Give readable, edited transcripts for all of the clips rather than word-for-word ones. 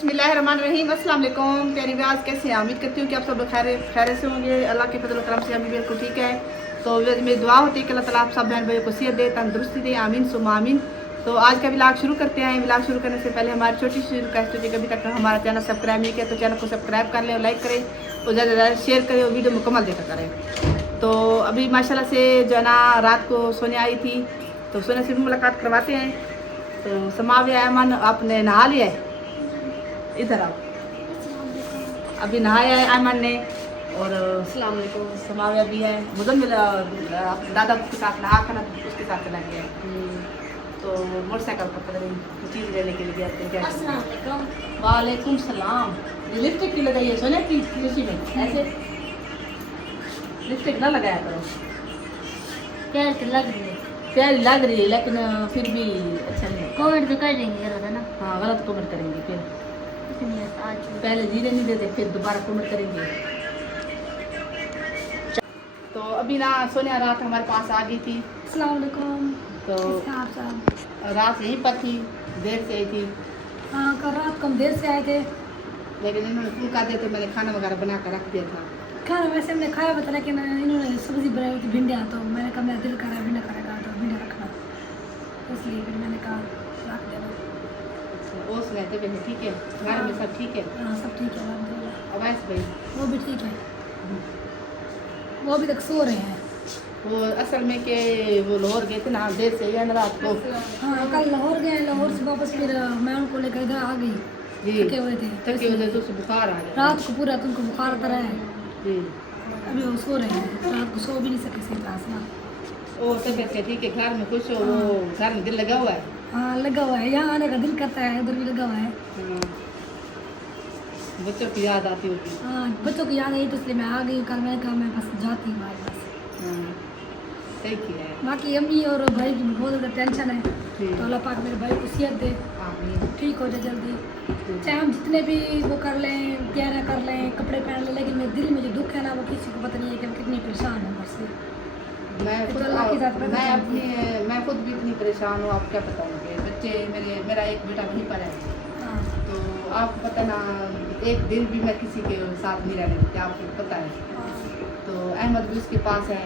बिस्मिल्लाहिर्रहमानिर्रहीम। अस्सलाम वालेकुम प्यारी व्यास, कैसे हैं? उम्मीद करती हूँ कि आप सब लोग खैर से होंगे। अल्लाह के फजल करम से हम भी बिल्कुल ठीक है। तो मेरी दुआ होती है कि अल्लाह ताला आप सब बहन भाइयों को सेहत दे, तंदुरुस्ती दे, आमीन सुम्मा आमीन। तो आज का व्लॉग शुरू करते हैं। व्लॉग शुरू करने से पहले हमारी छोटी सी रिक्वेस्ट होती है, अभी तक हमारा चैनल सब्सक्राइब नहीं किया तो चैनल को सब्सक्राइब कर लें और लाइक करें और ज़्यादा से ज़्यादा शेयर करें और वीडियो मुकम्मल देखा करें। तो अभी माशाल्लाह से जो है ना रात को सोने आई थी, तो सोने से भी मुलाकात करवाते हैं। तो समाविया अमन आपने नहा लिया है? इधर आओ। अभी नहाया है अमन ने और अस्सलाम वालेकुम समाविया भी है। मुजम्मिल दादा के साथ नहा कर उसके साथ चला गया है। तो मोटरसाइकिल पर पता नहीं चीज़ लेने के लिए गया थे। क्या अस्सलाम वालेकुम। वालेकुम सलाम। ये लिपस्टिक की लगाई है सोने की खुशी में, ऐसे लिपस्टिक ना लगाया करो। प्यारी लग रही है, प्यारी लग रही है लेकिन फिर भी अच्छा नहीं है। कमेंट तो कर देंगे गलत है ना? हाँ गलत कमेंट करेंगे फिर। आज पहले जीरे नहीं देते फिर दोबारा कमेंट करेंगे। तो अभी ना सोनिया रात हमारे पास आ गई थी। अस्सलाम वालेकुम। तो आप सब? रात यहीं पर थी, देर से आई थी। हाँ कल रात को हम देर से आए थे, लेकिन इन्होंने फोन कर दिया तो मैंने खाना वगैरह बना कर रख दिया था। खाना वैसे हमने खाया पता, लेकिन इन्होंने सब्जी बनाई थी भिंडिया, तो मैंने कहा मेरा दिल कर रहा है भिंडिया खाने का, तो भिंडिया रखना, इसलिए फिर मैंने कहा रख देना। ओस रहते वैसे ठीक है, घर में सब ठीक है? हाँ सब ठीक है अल्हम्दुलिल्लाह। अवैस भाई वो भी ठीक है, वो अभी तक सो रहे हैं। वो असल में के वो लाहौर गए थे ना देर से या रात को। हाँ कल लाहौर गए, लाहौर से वापस फिर मैं उनको लेकर इधर आ गई। जी थके हुए थे, थके हुए थे तो उसे बुखार आ गया रात को पूरा तुमको बुखार आता रहा है। जी। अभी वो सो रहे हैं, रात को सो भी नहीं सके सही तरह से ना। ओ तबियत है ठीक है, घर में खुश हो? वो घर में दिल लगा हुआ है? हाँ लगा हुआ है, यहाँ आने का दिल करता है, उधर भी लगा हुआ है। हाँ। बच्चों की याद आती होगी। हाँ बच्चों की याद आई तो इसलिए मैं आ गई। कल मैंने कहा मैं बस जाती हूँ आज बस। हाँ सही किया है। बाकी अम्मी और भाई की बहुत ज़्यादा टेंशन है, ठीक। तो अल्लाह पाक मेरे भाई को सेहत दे, आमीन। ठीक हो जाए जल्दी। ठीक। चाहे हम जितने भी वो कर लें, तैयारियाँ कर लें, कपड़े पहन लें, लेकिन मेरे दिल में जो दुख है ना वो किसी को पता नहीं है कि हम कितनी परेशान हैं बस। मैं तो खुद अल्लाह की ज़ात पता मैं चलती अपनी मैं खुद भी इतनी परेशान हूँ, आप क्या बताऊँगे। बच्चे मेरा एक बेटा वहीं पर है, हाँ तो आपको पता ना एक दिन भी मैं किसी के साथ नहीं रहने देती, आपको पता है। हाँ तो अहमद भी उसके पास है,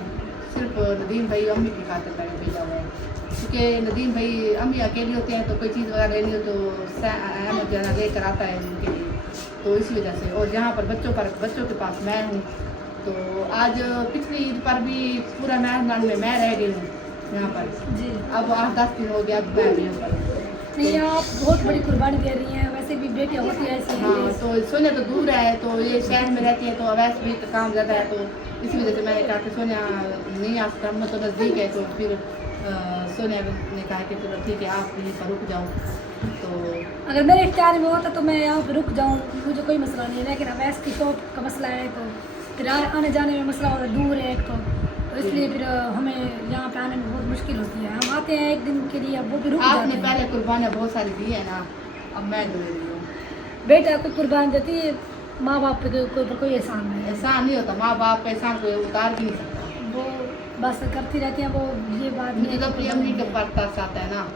सिर्फ नदीम भाई अम्मी की खातिर मैंने भेजा हुआ है, क्योंकि नदीम भाई अम्मी अकेली होते हैं तो कोई चीज़ वगैरह लेनी हो तो अहमद जो है ना लेकर आता है उनके लिए, तो इसी वजह से। और यहाँ पर बच्चों के पास मैं हूँ, तो आज पिछली ईद पर भी पूरा मेहमान में मैं रह गई हूँ यहाँ पर। जी। अब 8-10 दिन हो गया अब मैं यहाँ पर। नहीं आप बहुत बड़ी कुर्बानी दे रही हैं, वैसे भी बेटियाँ होती है ऐसी। हाँ तो सोनिया तो दूर है, तो ये शहर में रहती है, तो अवैस भी तो काम ज़्यादा है, तो इसी वजह से मैंने कहा कि सोनिया नहीं आ सकता, हम तो नज़दीक है, तो फिर सोनिया ने कहा कि चलो ठीक है आप यहीं पर रुक जाओ। तो अगर मेरे इख्तियार में होता तो मैं यहाँ पे रुक जाऊँ, मुझे कोई मसला नहीं है, लेकिन अवैस की शॉप का मसला है, तो फिर आने जाने में मसला होता है, दूर है एक तो इसलिए फिर हमें यहाँ पे आने में बहुत मुश्किल होती है। हम आते हैं एक दिन के लिए, अब वो भी रुक जाते आपने हैं। पहले कुर्बानियाँ बहुत सारी दी है ना, अब मैं दे रही हूँ। बेटा कोई कुर्बान देती है, माँ बाप पे कोई एहसान नहीं है। एहसान नहीं होता, माँ बाप का एहसान कोई उतार भी नहीं सकता। वो बस करती रहती हैं, वो ये बात मुझे नहीं तो अपनी अम्मी के पास तरस आता है ना,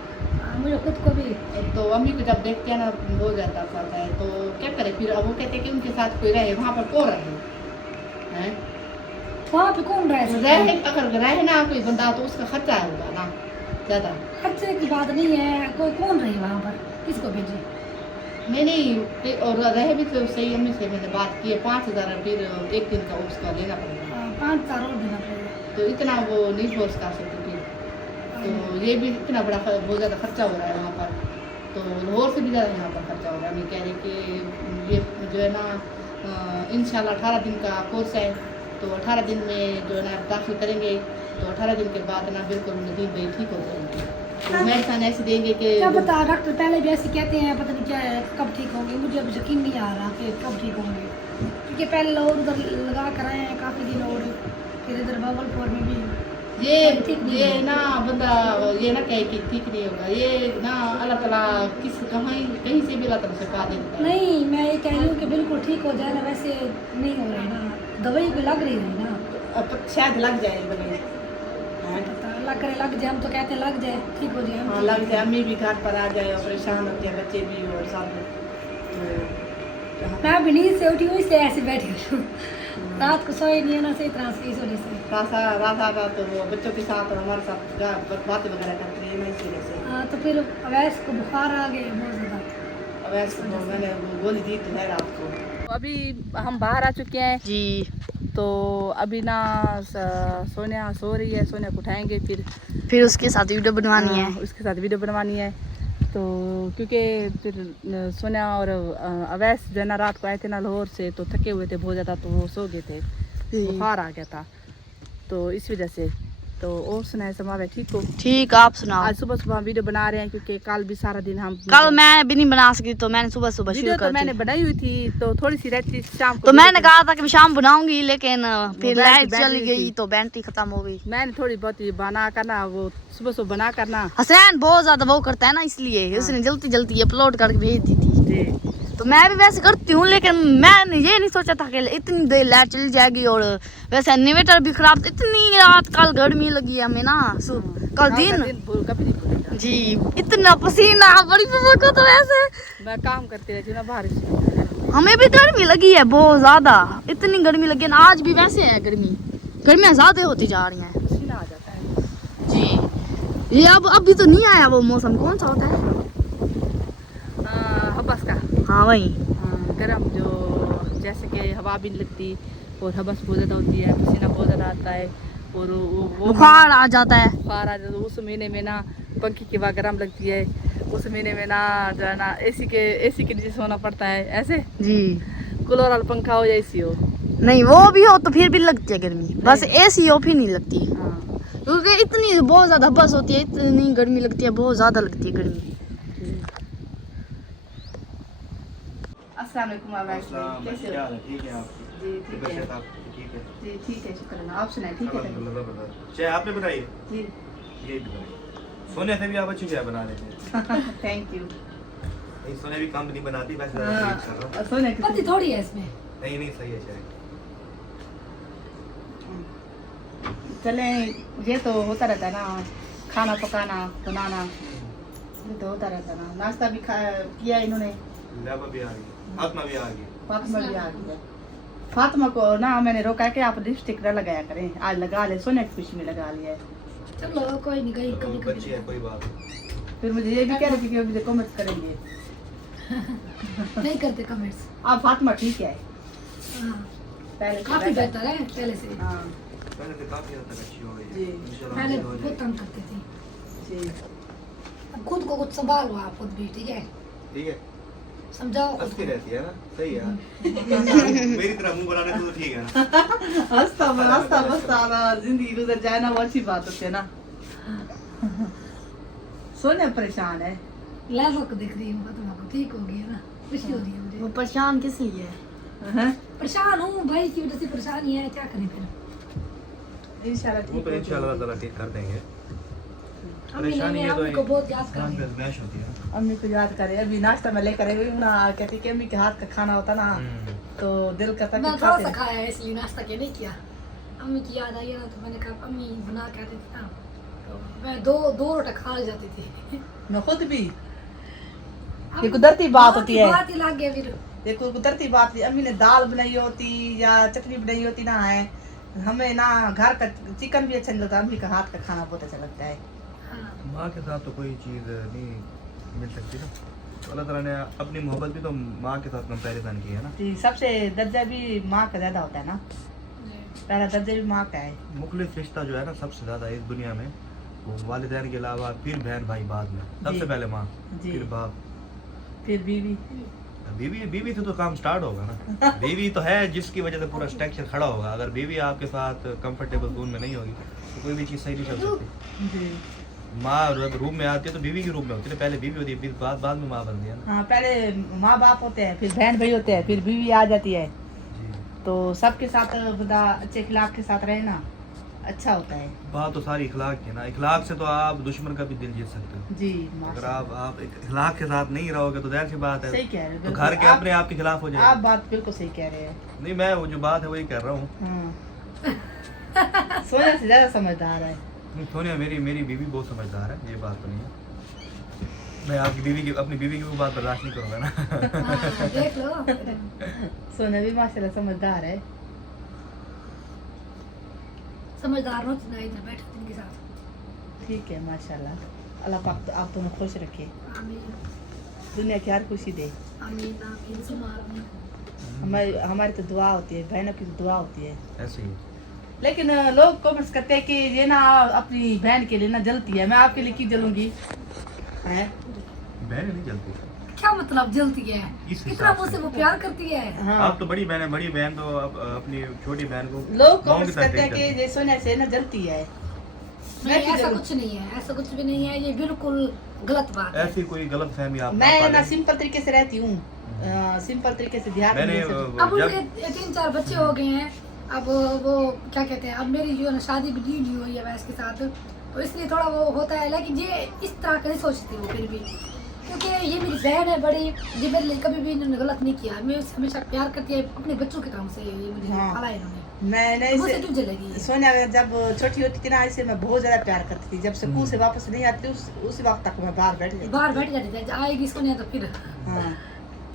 मुझे खुद को भी। तो अम्मी को जब देखते हैं ना बहुत ज़्यादा तरस आता है, तो क्या करें फिर। अब वो कहते हैं कि उनके साथ कोई रहे, वहाँ पर कौन रहे हैं? वहाँ पे कौन रह सकता है? रहे अगर रहे ना कोई बंदा तो उसका खर्चा होगा ना ज़्यादा। खर्चे की बात नहीं है, कोई कौन रहे वहाँ पर, किसको भेजे? नहीं और रहे भी तो सही। अम्मी से मैंने बात की है, 5,000 फिर एक दिन का उसका लेना पड़ेगा, 5 और देना पड़ेगा, तो इतना वो नहीं फोर्स कर सकते फिर। तो ये भी इतना बड़ा बहुत ज़्यादा खर्चा हो रहा है वहाँ पर, तो लाहौर से भी ज़्यादा यहाँ पर खर्चा हो रहा है। मैं कह रही कि ये जो है ना इंशाल्लाह 18 दिन का कोर्स है, तो 18 दिन में जो है ना दाखिल करेंगे, तो 18 दिन के बाद ना बिल्कुल नदीम भाई ठीक हो जाएंगे। तो मेडिसन ऐसे देंगे कि क्या पता, डॉक्टर पहले भी ऐसे कहते हैं, पता नहीं क्या है कब ठीक होंगे, मुझे अब यकीन नहीं आ रहा कि कब ठीक होंगे, क्योंकि पहले लोग उधर लगा कर आए हैं काफ़ी दिन, और फिर इधर भागलपुर में भी ये ना बंदा ये ना कहे कि ठीक नहीं होगा, ये ना अल्लाह ताला कहीं से भी अल्लाह ताला शिफा देता है। नहीं, मैं ये कह रही हूँ कि बिल्कुल ठीक हो जाए ना, वैसे नहीं हो रहा है ना, दवाई भी लग रही है ना, अब शायद लग जाए बने, पता अल्लाह करे लग जाए, हम तो कहते हैं लग जाए, ठीक हो जाए। हाँ लग जाए, अम्मी भी घर पर आ जाए और परेशान हो जाए, बच्चे भी और सब। तो मैं अभी नींद से उठी हुई से ऐसे बैठी हूँ। रात को सोई नहीं है ना सही तरह से, इस वजह से। राधा का तो वो बच्चों के साथ और हमारे साथ बातें वगैरह करते हैं ना, इसी वजह से। हाँ, तो फिर अवैस को बुखार आ गया बहुत ज़्यादा। अब ऐसे तो मैंने वो गोली दी तो है रात को। तो अभी हम बाहर आ चुके हैं जी। तो अभी ना सोनिया सो रही है, सोनिया को उठाएंगे फिर उसके साथ वीडियो बनवानी है। उसके साथ वीडियो बनवानी है। तो क्योंकि फिर सोनिया और अवैस जो है ना रात को आए थे ना लाहौर से, तो थके हुए थे बहुत ज़्यादा, तो वो सो गए थे, बुखार आ गया था, तो इस वजह से। तो और सुनाए समावे ठीक हो? ठीक, आप सुनाओ। आज सुबह सुबह हम वीडियो बना रहे हैं क्योंकि कल भी सारा दिन हम कल मैं भी नहीं बना सकी तो मैंने सुबह सुबह शुरू वीडियो कर तो मैंने दी। बनाई हुई थी, तो थोड़ी सी रहती शाम को। तो मैंने कहा था कि मैं शाम बनाऊंगी, लेकिन फिर बैटरी लाइट चली थी। गई तो बैटरी खत्म हो गई। मैंने थोड़ी बहुत ही बना करना, वो सुबह सुबह बना करना। हसनैन बहुत ज्यादा वो करता है ना, इसलिए उसने जल्दी जल्दी अपलोड करके भेज दी थी। जी तो मैं भी वैसे करती हूँ, लेकिन मैंने ये नहीं सोचा था कि इतनी देर लाइट चली जाएगी, और वैसे इन्वर्टर भी खराब। इतनी रात कल गर्मी लगी है हमें ना, कल दिन कभी नहीं भूलेगा। जी, इतना पसीना बड़ी पापा को तो वैसे। मैं काम करती रहती हूँ ना बाहर, इसलिए। हमें भी गर्मी लगी है बहुत ज्यादा, इतनी गर्मी लगी है ना, आज भी वैसे है गर्मी। गर्मियाँ ज्यादा होती जा रही हैं पसीना आ जाता है जी। ये अब अभी तो नहीं आया वो मौसम, कौन सा होता है? हबस का। हाँ वही। गर्म, जो जैसे कि हवा भी नहीं लगती और हबस बहुत ज़्यादा होती है, पसीना बहुत ज़्यादा आता है, और वो बुखार आ जाता है। बुखार आ जाता है। उस महीने में ना पंखे की हवा गर्म लगती है, उस महीने में ना जो है ना एसी के नीचे सोना पड़ता है, ऐसे जी। कूलर वाला पंखा हो या एसी हो। नहीं, वो भी हो तो फिर भी लगती है गर्मी, बस एसी हो फिर नहीं लगती, हाँ क्योंकि इतनी बहुत ज्यादा बस होती है, इतनी गर्मी लगती है, बहुत ज्यादा लगती है गर्मी। अस्सलाम वालेकुम आवाज़ कैसे हो? क्या हाल है? ठीक है आप? जी ठीक है। तबीयत आपकी ठीक है? जी ठीक है, शुक्र। आप सुनाए ठीक है? अल्हम्दुलिल्लाह ज़बरदस्त। चाय आपने बनाई? जी ये भी बनाई। सोनिया से भी आप अच्छी चाय बना लेते हैं। Thank you. नहीं, सोनिया भी कम नहीं बनाती, वैसे ज़्यादा तारीफ कर रहा हूँ। सोने पत्ती थोड़ी है इसमें। नहीं नहीं, सही है चाय। चले, ये तो होता रहता है ना, खाना पकाना बनाना, ये तो होता रहता है ना। नाश्ता भी किया इन्होंने। लाबा भी आ गई, फातिमा भी आ गई। फातिमा भी आ गई है। फातिमा को ना मैंने रोका कि आप लिपस्टिक न लगाया करें, आज लगा ले, सोने की खुशी में लगा लिया है। चलो कोई नहीं, कहीं कभी तो बच्ची है, कभी कोई बात नहीं। फिर मुझे ये भी कह रहे थे कि मुझे कमेंट्स करेंगे। नहीं करते कमेंट्स। आप फातिमा ठीक है हाँ, पहले से काफी बेहतर। बेहतर है पहले से। हाँ पहले से काफी हद तक अच्छी हो गई जी। है। इंशाल्लाह पहले अच्छी हो बहुत जाएगी। तंग करती थी। जी अब खुद को कुछ संभालो आप खुद भी, ठीक है? ठीक है, समझाओ खुद हंसती को। रहती है ना, सही है। मेरी तरह मुंह बनाने तो ठीक है ना। हंसता हंसता जिंदगी गुजर जाए ना, वो अच्छी बात होती है ना। सोने परेशान है। लाफा को देख रही हूँ, फातिमा को ठीक हो गई है ना, खुशी हो रही है मुझे। वो परेशान किस लिए है? हैं? परेशान हूँ भाई की वजह से, परेशानी है, क्या करें फिर? इंशाल्लाह वो ठीक तो हो इंशाल्लाह जाएगी। ताला ठीक कर देंगे। अम्मी परेशानी है तो अम्मी को बहुत याद कर रही जान है। पे मैश होती है। अम्मी को याद करे, अभी नाश्ता में लेकर आई ना, कहती कि अम्मी के हाथ का खाना होता ना तो दिल करता मैं कि थोड़ा सा खाते। खाया है इसलिए नाश्ता क्या नहीं किया। अम्मी की याद आई है ना, तो मैंने कहा अम्मी बना के आती थी ना, तो मैं दो रोटी खा जाती थी। मैं खुद भी, ये कुदरती बात होती है। बात ही लग गया फिर। देखो कुदरती बात थी, अम्मी ने दाल बनाई होती या चटनी बनाई होती ना, है हमें ना घर का चिकन भी अच्छा नहीं लगता, अम्मी का हाथ का खाना बहुत अच्छा लगता है। हाँ, माँ के साथ तो कोई चीज़ नहीं मिल सकती ना। तो अल्लाह ताला ने अपनी मोहब्बत भी तो माँ के साथ कंपैरिजन की है ना। जी, सबसे दर्जा भी माँ का ज्यादा होता है ना, पहला दर्जा भी माँ का है। मुखलिस रिश्ता जो है ना सबसे ज़्यादा इस दुनिया में, वो वालिदैन के अलावा फिर बहन भाई बाद में, सबसे जी। पहले माँ, जी। फिर बाप, फिर बीवी। बीवी। बीवी से तो काम स्टार्ट होगा ना। बीवी तो है जिसकी वजह से पूरा स्ट्रक्चर खड़ा होगा। अगर बीवी आपके साथ कंफर्टेबल जोन में नहीं होगी तो कोई भी चीज़ सही नहीं चल सकती। जी माँ जब रूम में आती है तो बीवी के रूम में होती है, पहले बीवी होती है, फिर बाद में माँ बनती है ना। हाँ, पहले माँ बाप होते हैं, फिर बहन भाई होते हैं, फिर बीवी आ जाती है। जी, तो सबके साथ बड़ा अच्छे इखलाक के साथ रहना अच्छा होता है। बात तो सारी इखलाक की है ना। इखलाक से तो आप दुश्मन का भी दिल जीत सकते हो। जी अगर माशाल्लाह। आप इखलाक के साथ नहीं रहोगे तो जाहिर सी बात है सही कह रहे हो, तो बिल्कुल। घर के आप- अपने आप के खिलाफ हो आप जाएगा। बात बिल्कुल सही कह रहे हैं। नहीं, मैं वो जो बात है वही कर रहा हूँ। हाँ। सोनिया से ज्यादा समझदार है। सोनिया मेरी बीवी बहुत समझदार है, ये बात तो नहीं है। मैं आपकी बीवी की, अपनी बीवी की वो बात बर्दाश्त नहीं करूँगा ना। हाँ, देख लो। सोना भी माशाल्लाह समझदार है। समझदार हो ना, इधर बैठो इनके साथ। ठीक है माशाल्लाह, अल्लाह पाक तो आप दोनों खुश रखे, आमीन दुनिया की हर खुशी दे। आमीन आमीन सुमा आमीन। हमारी तो दुआ होती है, बहनों की तो दुआ होती है। ऐसे ही लेकिन लोग कमेंट्स करते हैं कि ये ना अपनी बहन के लिए ना जलती है, मैं आपके लिए क्यों जलूंगी? हैं? बहन नहीं चलती। क्या मतलब जलती है? इस इतना हिसाब मुझसे से। वो प्यार करती है। हाँ, आप तो बड़ी बहन है, बड़ी बहन तो अपनी छोटी बहन को लोग माँ की कमेंट्स तरह करते हैं treat कि करती है। ये सोनिया से ना जलती है। मैं नहीं क्यों ऐसा जलूं? कुछ नहीं है, ऐसा कुछ भी नहीं है, ये बिल्कुल गलत बात है। ऐसी कोई गलत फहमी आप मैं पालें। ना सिंपल तरीके से रहती हूँ, सिंपल तरीके से ध्यान मैंने नहीं देती। अब जब उनके 3-4 बच्चे हो गए हैं। अब वो क्या कहते हैं, अब मेरी जो है ना शादी भी नहीं हुई है वैसे के साथ, तो इसलिए थोड़ा वो होता है। लेकिन ये इस तरह का नहीं सोचती वो फिर भी, क्योंकि ये मेरी बहन है बड़ी, ये मेरे लिए कभी भी इन्होंने गलत नहीं किया। मैं उससे हमेशा प्यार करती है, अपने बच्चों की तरह से ये मुझे हाँ। पाला है इन्होंने। मैंने मुझसे इसे क्यों जलेगी? सोनिया जब छोटी होती थी ना, इसे मैं बहुत ज्यादा प्यार करती थी। जब स्कूल से वापस नहीं आती उस वक्त तक मैं बाहर बैठ जाती बाहर बैठ जाती थी, आएगी सोनिया तो फिर हाँ,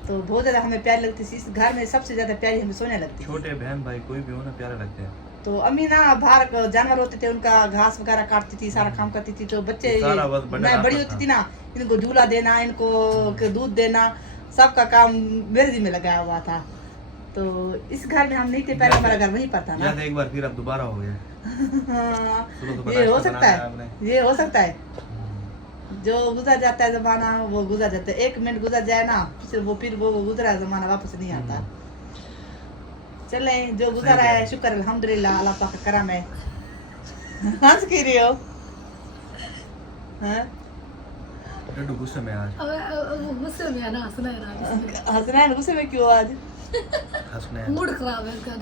तो बहुत ज्यादा हमें प्यार लगती थी। इस घर में सबसे ज्यादा प्यारी हमें सोनिया लगती थी। छोटे बहन भाई कोई भी हो ना प्यारे लगते हैं। तो अम्मी ना बाहर जानवर होते थे, उनका घास वगैरह काटती थी, सारा काम करती थी। तो बच्चे सारा बस बड़ा मैं बड़ी आता होती था। थी ना, इनको झूला देना, इनको दूध देना, सबका काम मेरे जिम्मे लगाया हुआ था। तो इस घर में हम नहीं थे, पहले हमारा घर वहीं पर था ना। जैसे एक बार फिर अब दोबारा हो गया। हाँ, सुबह सुबह ये हो नाश्ता सकता बनाया है, आपने। ये हो सकता है। जो गुजर जाता है जमाना वो गुजर जाता है। 1 मिनट गुजर जाए ना, फिर वो गुजरा जमाना वापस नहीं आता। चले जो गुजरा सही है है। शुक्र अल्हम्दुलिल्लाह, अल्लाह पाक का करम है। हंस क्यों रही हो? हैं? लड्डू गुस्से में आज अब गुस्से में है ना, हंसना है ना, हंसना है ना, गुस्से में क्यों आज? हंसने हैं। मूड खराब है उसका।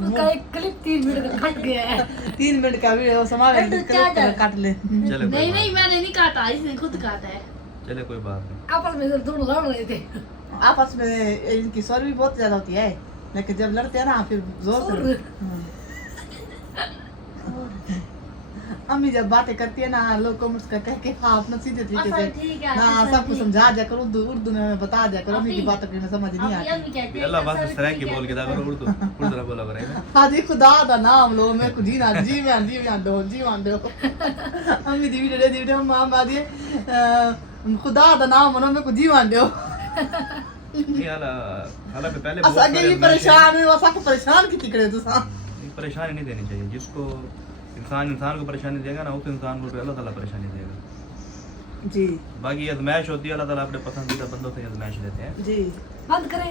उसका एक क्लिप 3 मिनट का कट गया है। 3 मिनट का भी समावेश लड्डू क्या कर? काट ले। चले कोई नहीं बात नहीं मैंने नहीं काटा, इसने खुद काटा है। चले कोई बात नहीं। आपस में दोनों लड़ रहे थे। आपस में इनकी स्वर भी बहुत ज्यादा होती है, लेकिन जब लड़ते हैं ना फिर जोर से। अम्मी जब बातें करती है ना, लोग कमेंट्स कर कह के हाँ अपना सीधे तरीके अच्छा, ठीक से है, ना अच्छा, सबको ठीक। समझा दिया करो, उर्दू में हमें बता दिया करो। अम्मी की बातों की हमें समझ नहीं अभी आती। अभी कहते हैं अल्लाह कि बस सब इस तरह की ठीक है। बोल के दा करो उर्दू ना बोला करें। हाजी खुदा दा नाम लो, मैं कुछ जीना जी में दो अम्मी दी वीडियो मां मादी खुदा दा नाम मनो मैं कुछ जी मान दो। नहीं हालांकि पहले अस बहुत अगे सारे भी परेशान है, वसा को परेशान की तिकड़े तुसा। परेशानी नहीं देनी चाहिए। जिसको इंसान को परेशानी देगा ना, उस इंसान को अल्लाह ताला परेशानी देगा। जी बाकी आजमाइश होती है, अल्लाह ताला अपने पसंदीदा बंदों से आजमाइश लेते हैं। जी बंद करें।